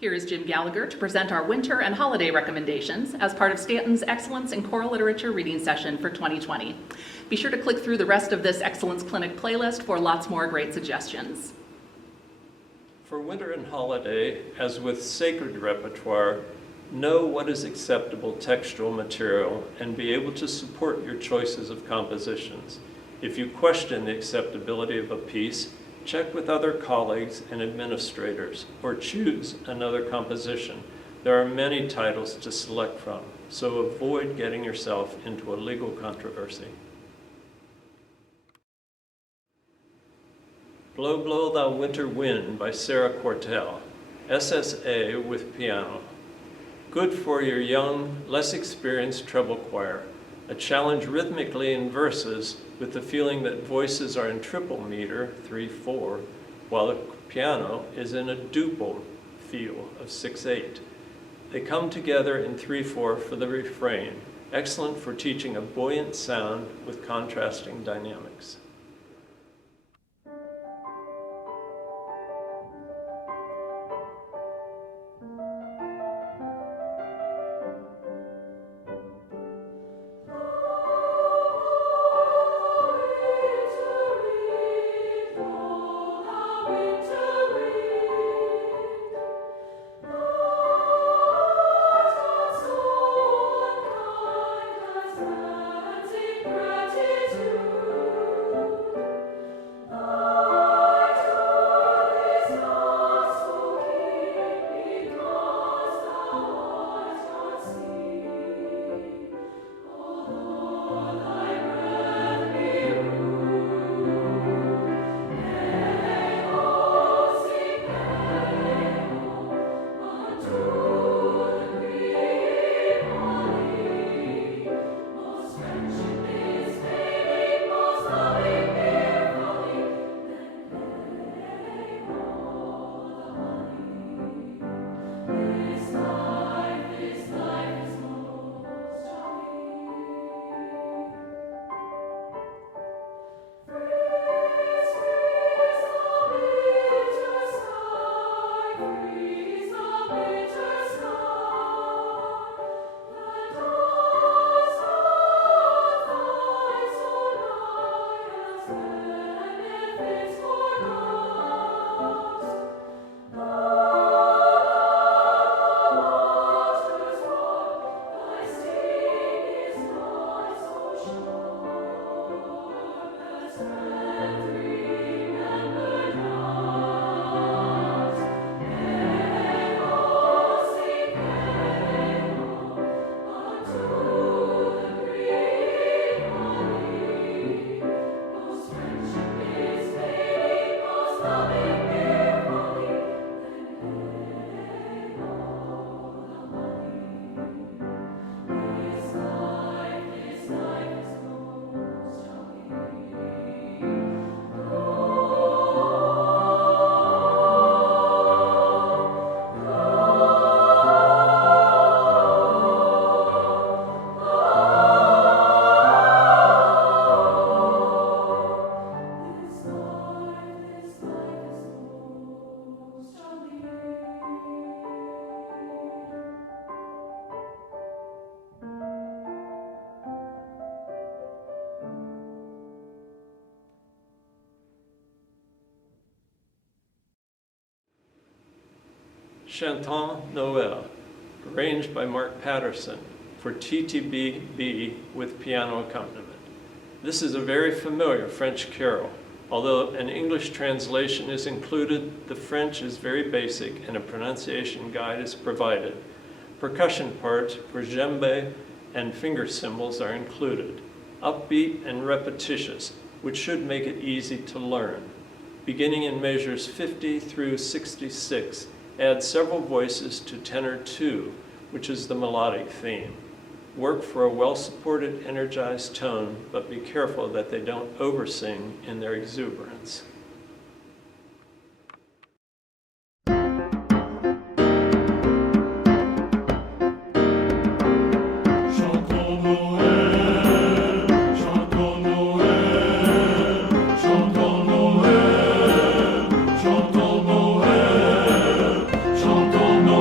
Here is Jim Gallagher to present our winter and holiday recommendations as part of Stanton's Excellence in Choral Literature reading session for 2020. Be sure to click through the rest of this Excellence Clinic playlist for lots more great suggestions. For winter and holiday, as with sacred repertoire, know what is acceptable textual material and be able to support your choices of compositions. If you question the acceptability of a piece, check with other colleagues and administrators, or choose another composition. There are many titles to select from, so avoid getting yourself into a legal controversy. Blow, Blow Thou Winter Wind by Sarah Quartel, SSA with piano. Good for your young, less experienced treble choir, a challenge rhythmically in verses with the feeling that voices are in triple meter, 3/4, while the piano is in a duple feel of 6/8. They come together in 3/4 for the refrain, excellent for teaching a buoyant sound with contrasting dynamics. Chantons, Noel, arranged by Mark Patterson for TTBB with piano accompaniment. This is a very familiar French carol. Although an English translation is included, the French is very basic and a pronunciation guide is provided. Percussion parts for djembe and finger cymbals are included. Upbeat and repetitious, which should make it easy to learn. Beginning in measures 50 through 66, add several voices to tenor 2, which is the melodic theme. Work for a well-supported, energized tone, but be careful that they don't oversing in their exuberance. Chantons Noël, chantons Noël.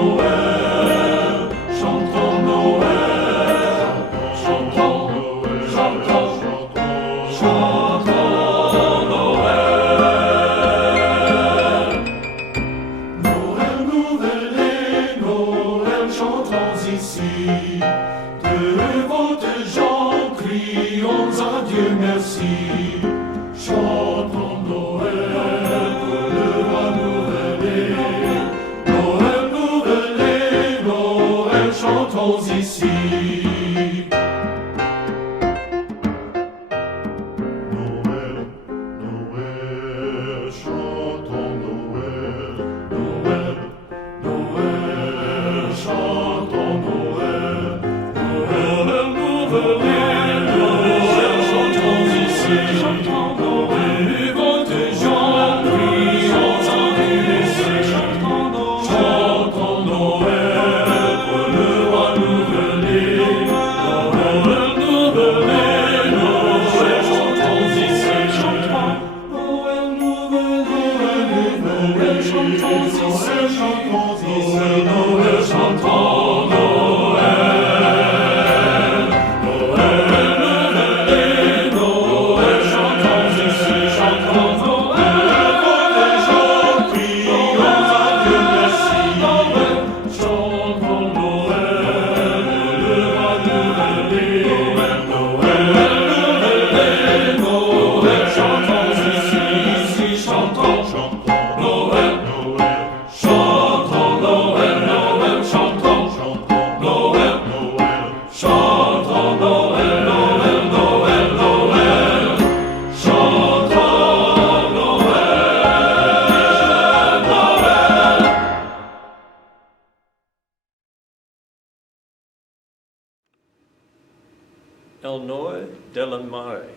Mare,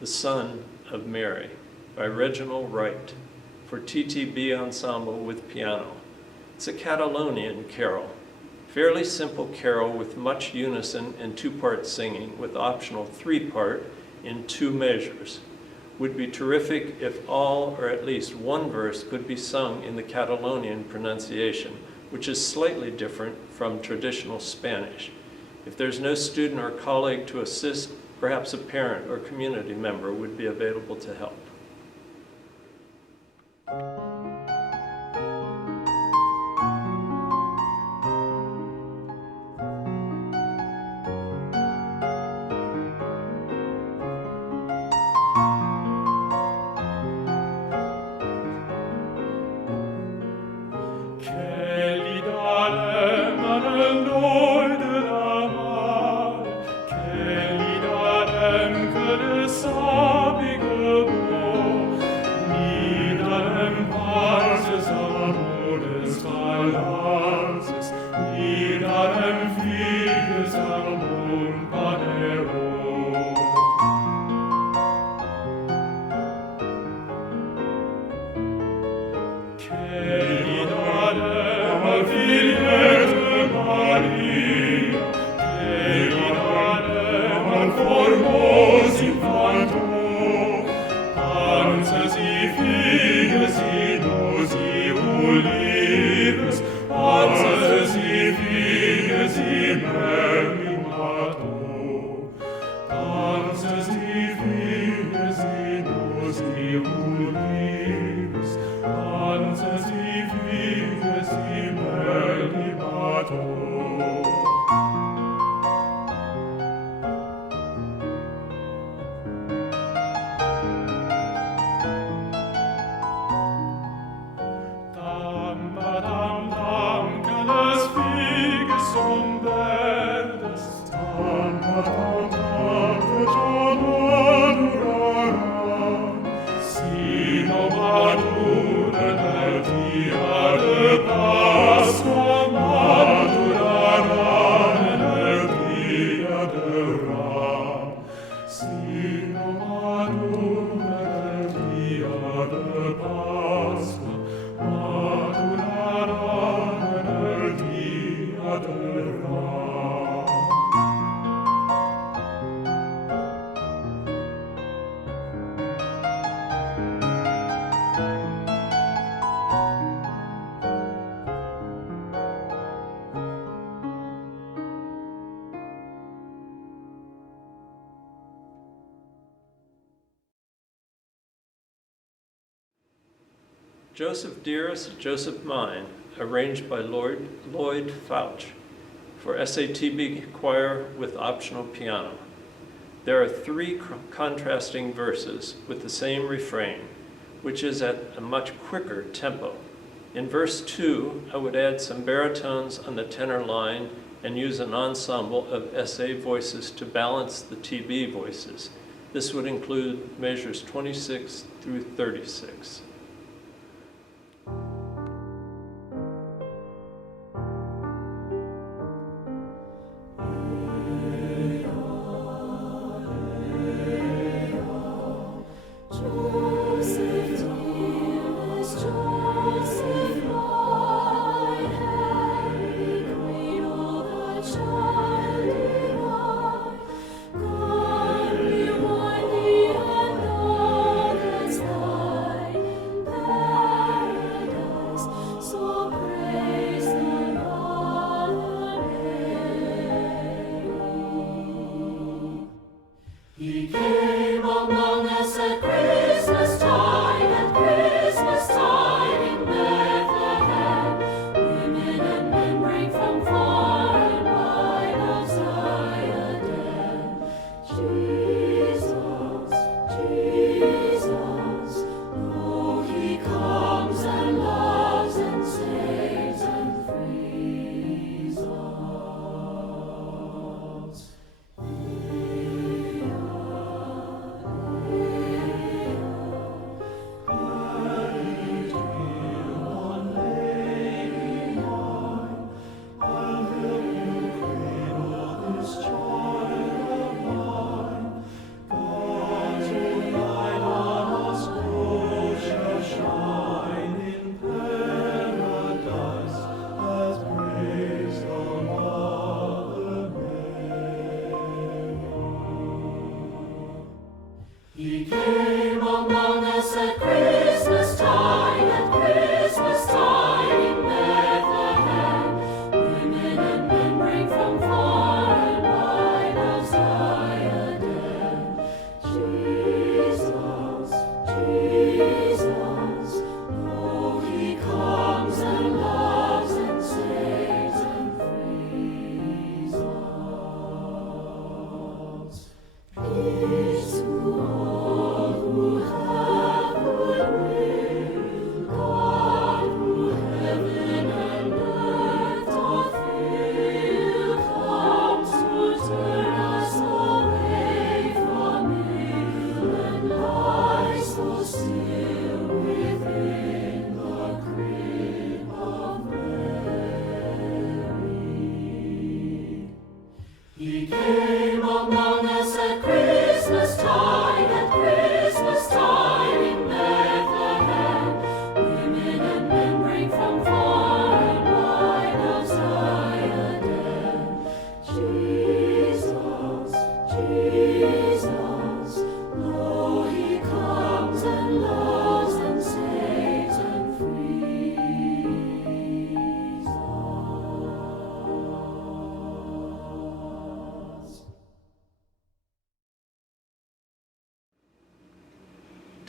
the son of Mare, by Reginal Wright, for TTB ensemble with piano. It's a Catalonian carol, fairly simple carol with much unison and two-part singing, with optional three-part in two measures. Would be terrific if all or at least one verse could be sung in the Catalonian pronunciation, which is slightly different from traditional Spanish. If there's no student or colleague to assist, perhaps a parent or community member would be available to help. Joseph Dearest, Joseph Mine, arranged by Lloyd Pfautsch, for SATB choir with optional piano. There are three contrasting verses with the same refrain, which is at a much quicker tempo. In verse 2, I would add some baritones on the tenor line and use an ensemble of SA voices to balance the TB voices. This would include measures 26 through 36.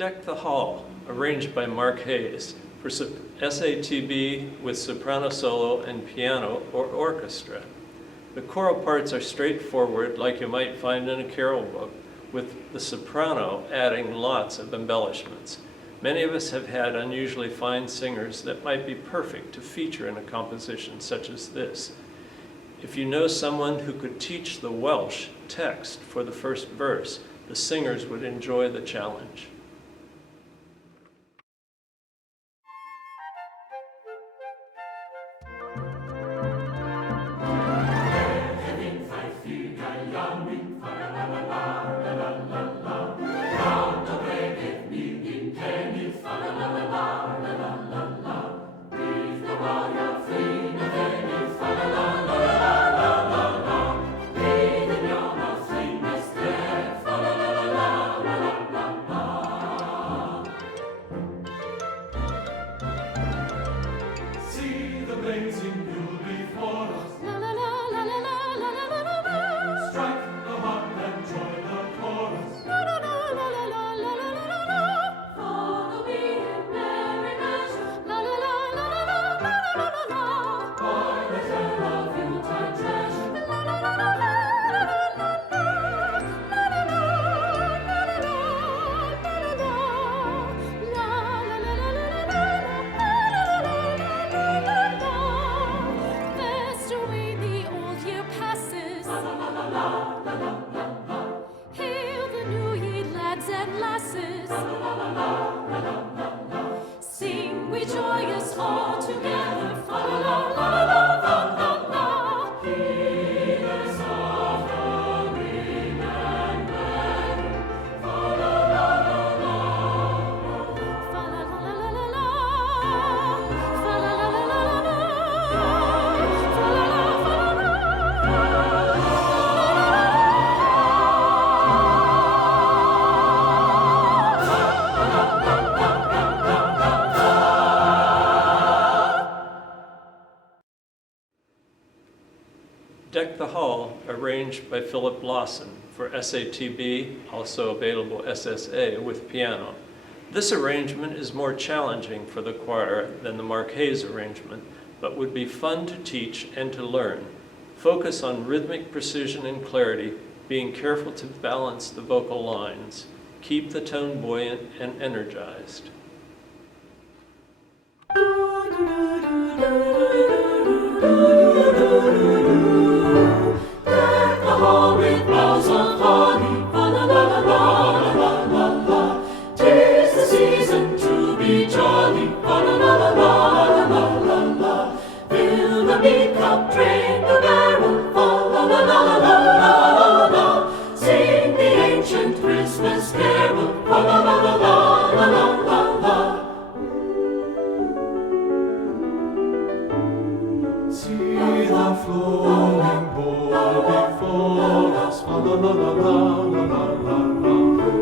Deck the Hall, arranged by Mark Hayes, for SATB with soprano solo and piano or orchestra. The choral parts are straightforward, like you might find in a carol book, with the soprano adding lots of embellishments. Many of us have had unusually fine singers that might be perfect to feature in a composition such as this. If you know someone who could teach the Welsh text for the first verse, the singers would enjoy the challenge. Deck the Hall, arranged by Philip Lawson for SATB, also available SSA, with piano. This arrangement is more challenging for the choir than the Mark Hayes arrangement, but would be fun to teach and to learn. Focus on rhythmic precision and clarity, being careful to balance the vocal lines. Keep the tone buoyant and energized.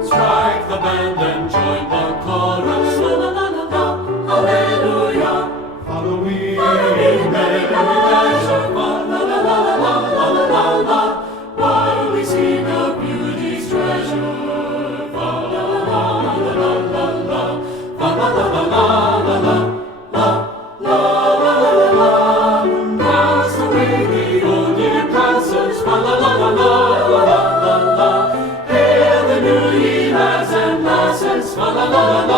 Strike the band. join the chorus. La la la la la, hallelujah. Following Mary measure, la la la la la la la la, while we sing of beauty's treasure. La la la la la la la la, la la la la la la la. La la la